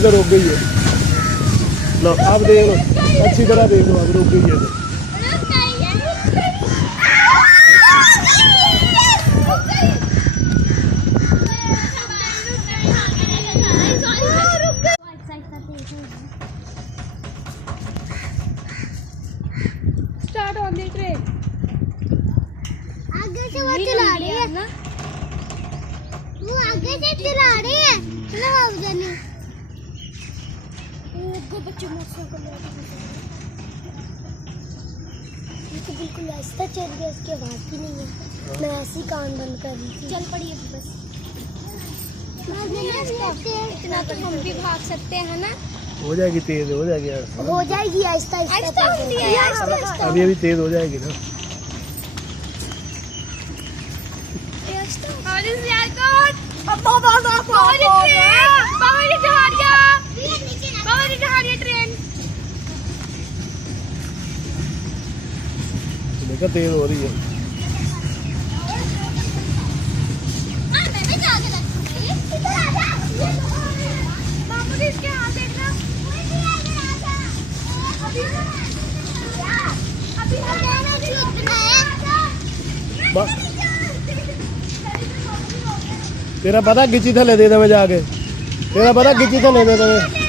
ये तो रुक गई है। लो आप देख लो, अच्छी तरह देख लो, अब रुक गई है। Start on the train. आगे से वो चला रही है ना, वो आगे से चला रही है ना जाने। वो बच्चे मोटरसाइकिल तो बिल्कुल ऐसा चल गया, उसकी आवाज भी नहीं है। मैं ऐसी कान बंद कर रही थी। चल पड़ी अभी बस। इतना तो हम भी भाग सकते हैं ना। हो जाएगी तेज, हो जाएगी यार, हो जाएगी आहिस्ता आहिस्ता। अभी अभी तेज हो जाएगी ना। देखा तेज हो रही है। तेरा पता गिची थले दे दे मैं जाके, तेरा पता गिची थले दे दे।